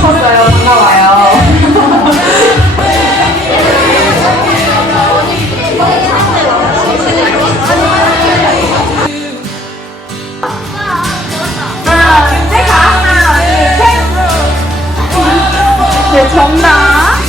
싶었어요. 반가워요. 네, 정답.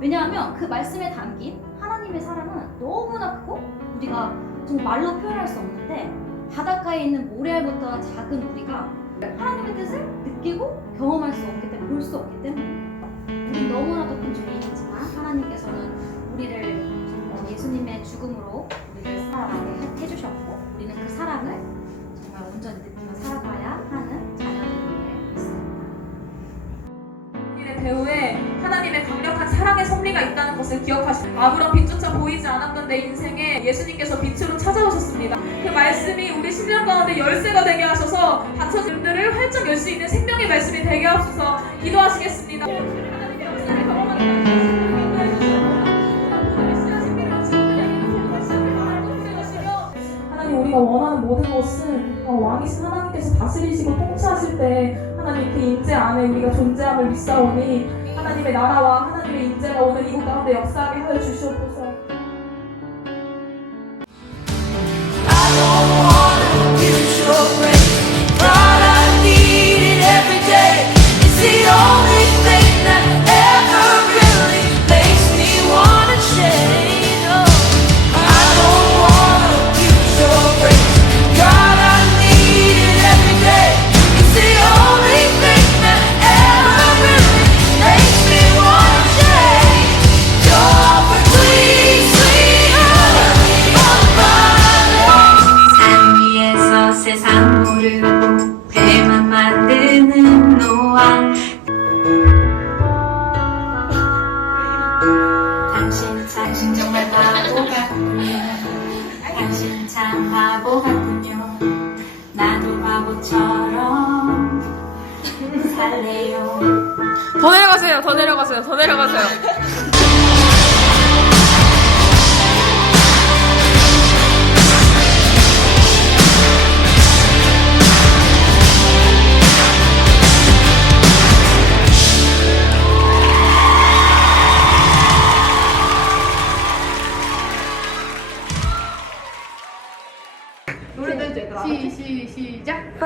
왜냐하면 그 말씀에 담긴 하나님의 사랑은 너무나 크고 우리가 정말 말로 표현할 수 없는데 바닷가에 있는 모래알보다 작은 우리가 하나님의 뜻을 느끼고 경험할 수 없기 때문에 볼 수 없기 때문입니다. 우리 너무나도 큰 죄인이지만 하나님께서는 우리를 예수님의 죽음으로 우리를 살아나게 해주셨고 우리는 그 사랑을 정말 온전히 느끼며 살아가야 하는 자녀들임을 믿습니다. 배후에 하나님의 강력한 사랑의 섭리가 있다는 것을 기억하시고 아무런 빛조차 보이지 않았던 내 인생에 예수님께서 빛으로 찾아오셨습니다. 그 말씀이 우리 심령 가운데 열쇠가 되게 하셔서 닫혀진 문들을 활짝 열 수 있는 생명의 말씀이 되게 하셔서 기도하시겠습니다. 하나님의 역사를 경험하는 하나님, 우리가 원하는 모든 것은 왕이신 하나님께서 다스리시고 통치하실 때 하나님 그 인재 안에 우리가 존재함을 믿사오니 하나님의 나라와 하나님의 인재가 오늘 이곳 가운데 역사하게 하여 주시옵소서. 세상 모르고 배만 만드는 노아 당신 정말 바보 같군요. 당신 참 바보 같군요. 나도 바보처럼 살래요. 더 내려가세요. 더 내려가세요. 더 내려가세요. 되더라. 시작.